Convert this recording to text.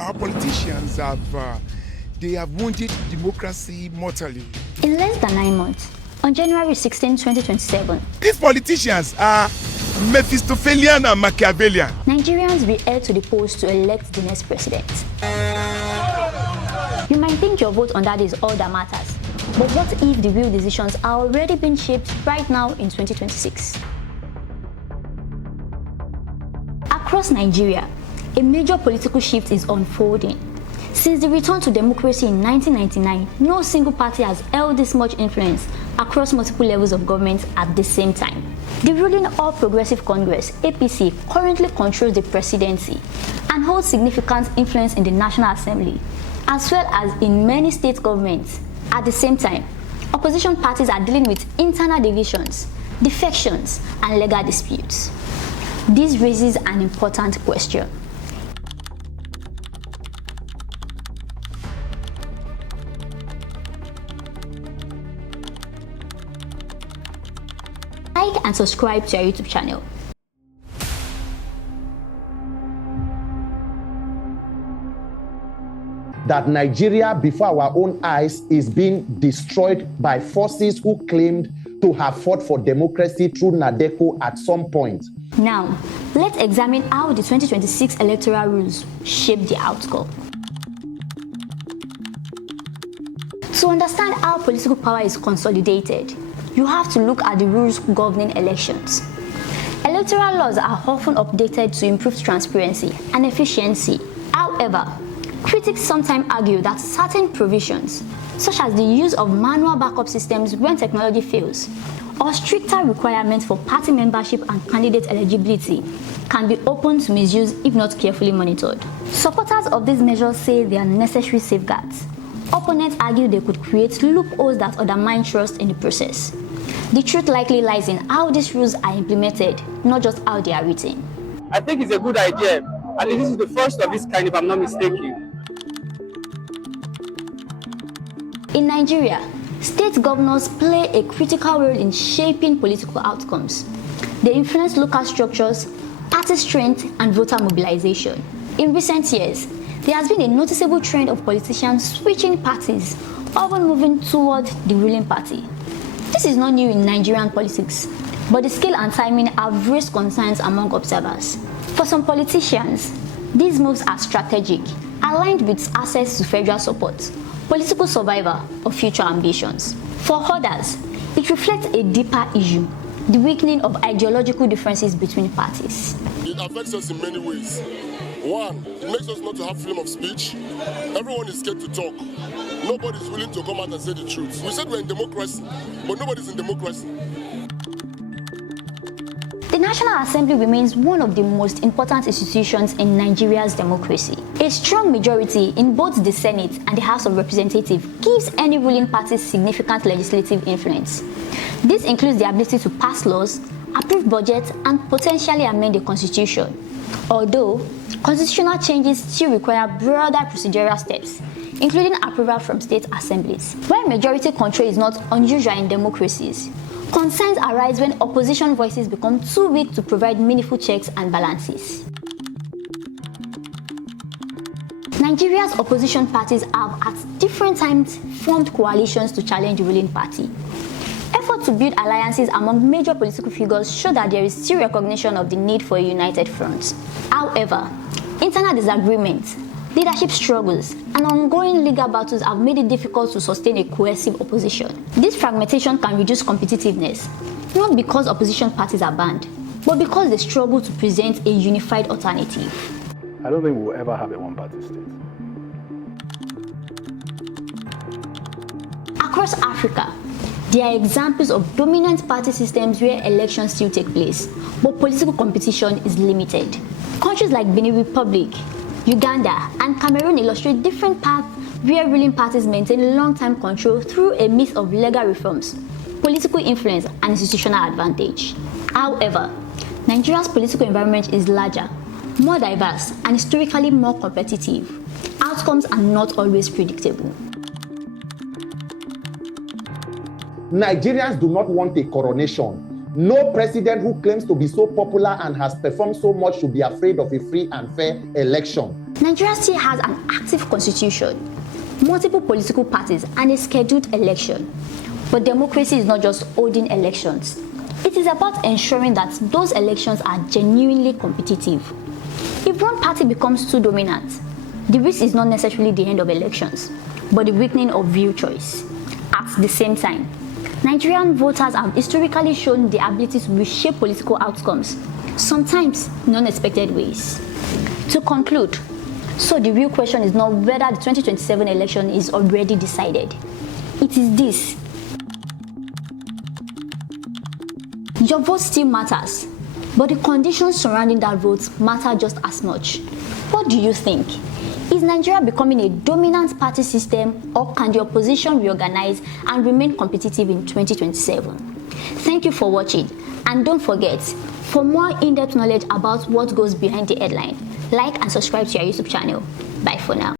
our politicians they have wounded democracy mortally. In less than 9 months, on January 16, 2027, these politicians are Mephistophelian and Machiavellian. Nigerians will head to the polls to elect the next president. You might think your vote on that is all that matters, but what if the real decisions are already being shaped right now in 2026? Across Nigeria, a major political shift is unfolding. Since the return to democracy in 1999, no single party has held this much influence across multiple levels of government at the same time. The ruling All Progressive Congress, APC, currently controls the presidency and holds significant influence in the National Assembly, as well as in many state governments. At the same time, opposition parties are dealing with internal divisions, defections, and legal disputes. This raises an important question. Like and subscribe to our YouTube channel. That Nigeria, before our own eyes, is being destroyed by forces who claimed to have fought for democracy through Nadeko at some point. Now, let's examine how the 2026 electoral rules shape the outcome. To understand how political power is consolidated, you have to look at the rules governing elections. Electoral laws are often updated to improve transparency and efficiency. However, critics sometimes argue that certain provisions, such as the use of manual backup systems when technology fails, or stricter requirements for party membership and candidate eligibility, can be open to misuse if not carefully monitored. Supporters of these measures say they are necessary safeguards. Opponents argue they could create loopholes that undermine trust in the process. The truth likely lies in how these rules are implemented, not just how they are written. I think it's a good idea. I think this is the first of its kind, if I'm not mistaken. In Nigeria, state governors play a critical role in shaping political outcomes. They influence local structures, party strength, and voter mobilization. In recent years, there has been a noticeable trend of politicians switching parties, often moving toward the ruling party. This is not new in Nigerian politics, but the scale and timing have raised concerns among observers. For some politicians, these moves are strategic, aligned with access to federal support, political survival, or future ambitions. For others, it reflects a deeper issue, the weakening of ideological differences between parties. It affects us in many ways. One, it makes us not to have freedom of speech. Everyone is scared to talk. Nobody is willing to come out and say the truth. We said we're in democracy, but nobody's in democracy. The National Assembly remains one of the most important institutions in Nigeria's democracy. A strong majority in both the Senate and the House of Representatives gives any ruling party significant legislative influence. This includes the ability to pass laws, approve budgets, and potentially amend the constitution. Although, constitutional changes still require broader procedural steps, including approval from state assemblies. While majority control is not unusual in democracies, concerns arise when opposition voices become too weak to provide meaningful checks and balances. Nigeria's opposition parties have at different times formed coalitions to challenge the ruling party. Efforts to build alliances among major political figures show that there is still recognition of the need for a united front. However, internal disagreements, leadership struggles, and ongoing legal battles have made it difficult to sustain a cohesive opposition. This fragmentation can reduce competitiveness, not because opposition parties are banned, but because they struggle to present a unified alternative. I don't think we will ever have a one-party state. Across Africa, there are examples of dominant party systems where elections still take place, but political competition is limited. Countries like Benin Republic, Uganda, and Cameroon illustrate different paths where ruling parties maintain long-term control through a mix of legal reforms, political influence, and institutional advantage. However, Nigeria's political environment is larger, more diverse, and historically more competitive. Outcomes are not always predictable. Nigerians do not want a coronation. No president who claims to be so popular and has performed so much should be afraid of a free and fair election. Nigeria still has an active constitution, multiple political parties, and a scheduled election. But democracy is not just holding elections. It is about ensuring that those elections are genuinely competitive. If one party becomes too dominant, the risk is not necessarily the end of elections, but the weakening of real choice. At the same time, Nigerian voters have historically shown the ability to reshape political outcomes, sometimes in unexpected ways. To conclude, so the real question is not whether the 2027 election is already decided. It is this: your vote still matters, but the conditions surrounding that vote matter just as much. What do you think? Is Nigeria becoming a dominant party system, or can the opposition reorganize and remain competitive in 2027? Thank you for watching, and don't forget, for more in-depth knowledge about what goes behind the headline, like and subscribe to our YouTube channel. Bye for now.